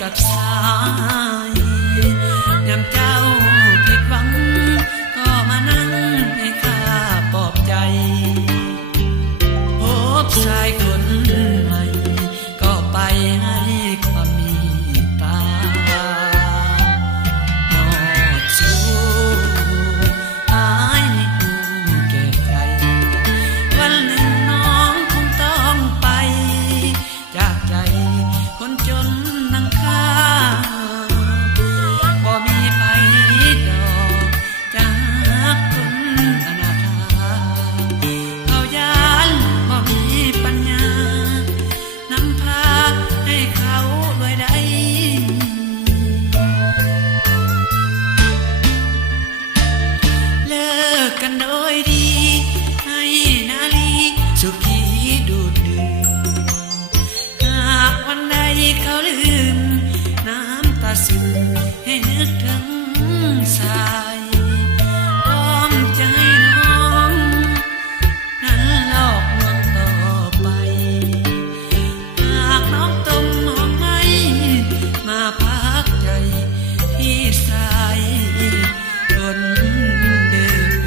กับสายยามเจ้าผิดหวังก็มานั่งให้ข้าปลอบใจพบชายคนใหม่ก็ไปให้ความเมตตามอบสู่อายในหูแก่ใจวันหนึ่งน้องคงต้องไปจากใจคนจนนั่งข้าบ่มีไปดอกจากคนอนาถาเขายานบ่มีปัญญานำพาให้เขารวยได้เลิกกันโดยดีให้นาลีสุขีดูดดื่มหากวันใดเขาลืมน้ำตาซึมให้นึกถึงสายพร้อมจะให้น้องนั้นหลอกลวงต่อไปหากน้องต้มหอมไหมมาพักใจที่สายจนเดิน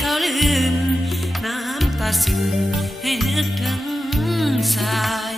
เขาลืมน้ำตาซึมให้นึกถึงสาย